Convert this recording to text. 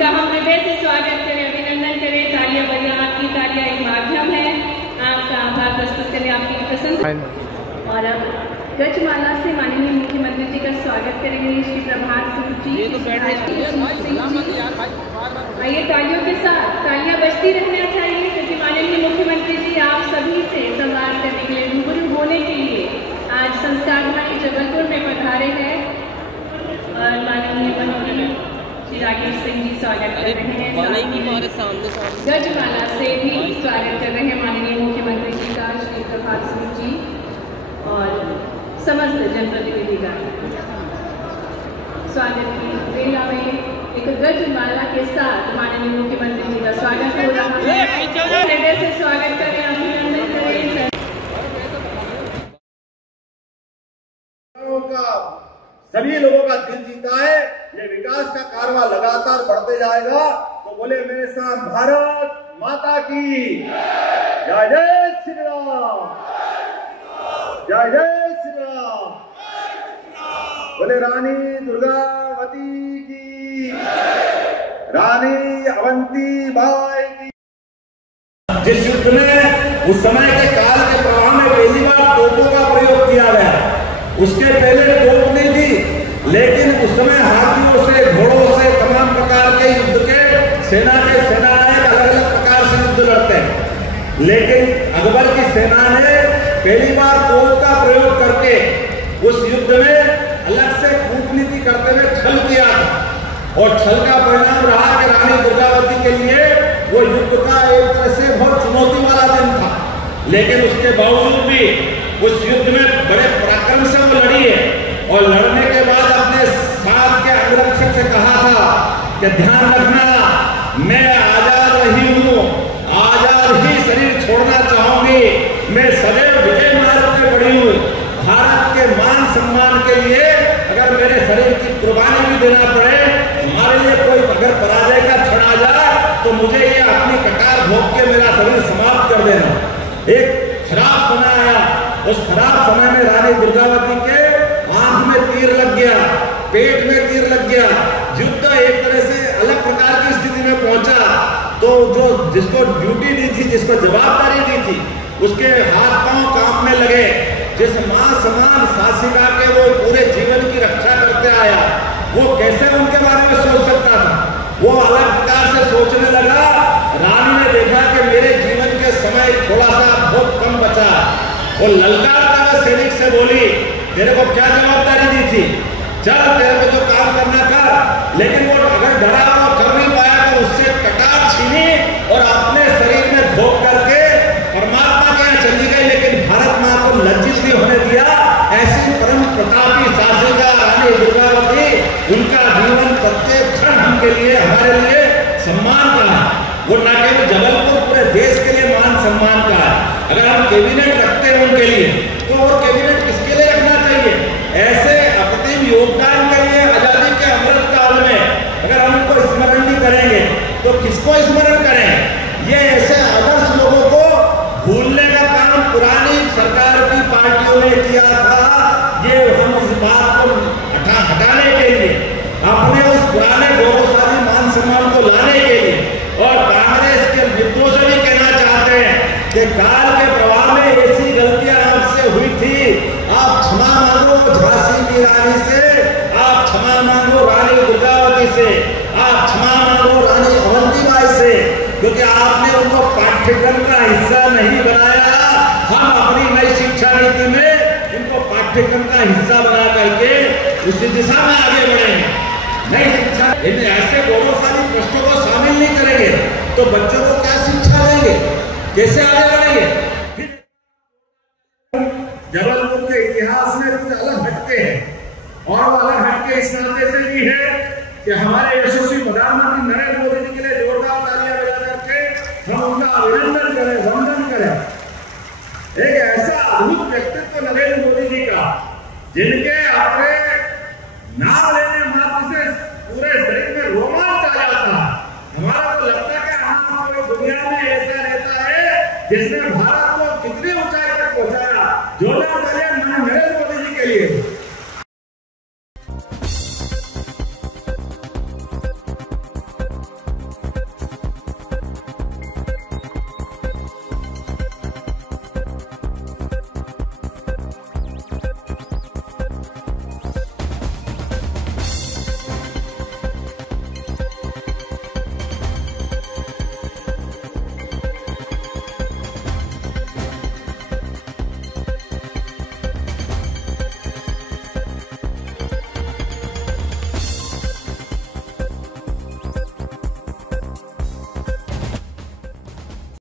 जिनका हम हृदय से स्वागत करें, अभिनंदन करें। तालियां बजाएं, आपकी तालियां एक माध्यम है आपका आभार प्रस्तुत करें, आपकी पसंद। और अब गजमाला से माननीय मुख्यमंत्री जी का स्वागत करेंगे श्री प्रभात सिंह जी। आइए तालियों के साथ, तालियां बजती रहना चाहिए क्योंकि माननीय मुख्यमंत्री जी आप सभी से संवाद करने के लिए, रूबरू होने के लिए आज संस्कार भवन जबलपुर में पधारे हैं। और माननीय मंत्री श्री राकेश सिंह जी स्वागत कर रहे हैं। गजमाला से भी स्वागत कर रहे हैं माननीय मुख्यमंत्री जी का श्री प्रभात सिंह जी और समस्त जनप्रतिनिधि का। स्वागत की बेला में एक गजमाला के साथ माननीय मुख्यमंत्री जी का स्वागत हो रहा है। हृदय से स्वागत करें, अभिनंदन करें। सभी लोगों का दिल जीता है। ये विकास का कारवां लगातार बढ़ते जाएगा। तो बोले मेरे साथ भारत माता की जय जय श्री राम, जय जय श्री राम। बोले रानी दुर्गावती की, रानी अवंती बाई की। जिस युद्ध में उस समय के काल के प्रभाव में पहली बार तोपों का प्रयोग किया गया, उसके पहले तोप नहीं थी, लेकिन उस समय हाथियों से, घोड़ों से, तमाम प्रकार के युद्ध के सेनानायक अलग अलग प्रकार से युद्ध लड़ते हैं। लेकिन अकबर की सेना ने पहली बार तोप का प्रयोग करके उस युद्ध में अलग से कूटनीति करते हुए छल किया था। और छल का परिणाम रहा कि रानी दुर्गावती के लिए वो युद्ध का एक तरह से बहुत चुनौती वाला दिन था। लेकिन उसके बावजूद भी उस युद्ध में बड़े पराक्रम से वो लड़ी है। और लड़ने के बाद अपने साथ के अंगरक्षक से कहा था कि ध्यान रखना, मैं आजाद रही हूँ, आजाद ही शरीर छोड़ना चाहूंगी। मैं सदैव विजय मार्ग पे बढ़ी हूँ। भारत के मान सम्मान के लिए अगर मेरे शरीर की कुर्बानी भी देना पड़े, हमारे लिए कोई अगर पराजय का क्षण आ जाए तो मुझे ये अपनी कटार भोग के मेरा शरीर समाप्त कर देना। एक खराब समय आया, उस खराब समय में रानी दुर्गावती के आंख में तीर लग गया, पेट में तीर लग गया। युद्ध एक तरह से अलग प्रकार की स्थिति में पहुंचा। तो जो जिसको ड्यूटी दी थी, जिसको जवाबदारी दी थी, उसके हाथ पांव कांपने लगे। जिस मां समान शासिका के वो पूरे जीवन की रक्षा करते आया, वो कैसे उनके बारे में सोच सकता था? वो अलग प्रकार से सोचने लगा। रानी ने देखा कि मेरे जीवन के समय थोड़ा सा बहुत कम बचा। वो ललकारता हुए सैनिक से बोली, तेरे को क्या जवाबदारी दी थी? चल, तेरे को जो काम करना कर। लेकिन वो अगर डरा और कर नहीं पाया तो उससे कटार छीनी और अपने शरीर में धोख करके परमात्मा के यहाँ चली गई। लेकिन भारत माँ को लज्जित नहीं होने दिया। ऐसी परम प्रतापी शासिका रानी दुर्गावती, उनका जीवन प्रत्येक क्षण हमके लिए, हमारे लिए सम्मान का है। वो न केवल जबलपुर, पूरे देश के लिए मान सम्मान का है। अगर हम कैबिनेट रखते हैं उनके लिए, तो वो कैबिनेट किसके लिए रखना चाहिए? ऐसे अप्रतिम योगदान के लिए आजादी के अमृत काल में अगर हम उनको स्मरण नहीं करेंगे तो किसको स्मरण करें? ये ऐसे आदर्श लोगों को भूलने का काम पुरानी सरकार की पार्टियों ने किया था। ये हम इस बात को हटाने के लिए, अपने उस पुराने गौरवशाली मान सम्मान को लाने के लिए, और कांग्रेस के मित्रों से भी कहना चाहते हैं कि काल के प्रभाव में ऐसी गलतियां आपसे हुई थी, आप क्षमा मांगो झांसी की रानी से, आप क्षमा मांगो रानी दुर्गावती से, आप क्षमा मांगो रानी अवंतीबाई से, क्योंकि आपने उनको पाठ्यक्रम का हिस्सा नहीं बनाया। हम अपनी नई शिक्षा नीति में इनको पाठ्यक्रम का हिस्सा बना करके उसी दिशा में आगे बढ़ेंगे। नई शिक्षा इन ऐसे गौरवशाली प्रश्नों को शामिल नहीं करेंगे तो बच्चों को क्या शिक्षा देंगे, कैसे आगे बढ़ेंगे? जबलपुर के इतिहास में कुछ अलग हटके हैं, और वो अलग हटके इस नाते से भी है कि हमारे यशस्वी प्रधानमंत्री नरेंद्र मोदी जी के लिए जोरदार तालियां बजा करके हम उनका अभिनंदन करें, वंदन करें। एक ऐसा अद्भुत व्यक्तित्व नरेंद्र मोदी जी का, जिनके अपने नाम लेने मात्र से पूरे शरीर में रोमांच आ जाता। हमारा तो लगता है कि हाँ, दुनिया में ऐसा रहता है जिसमें भारत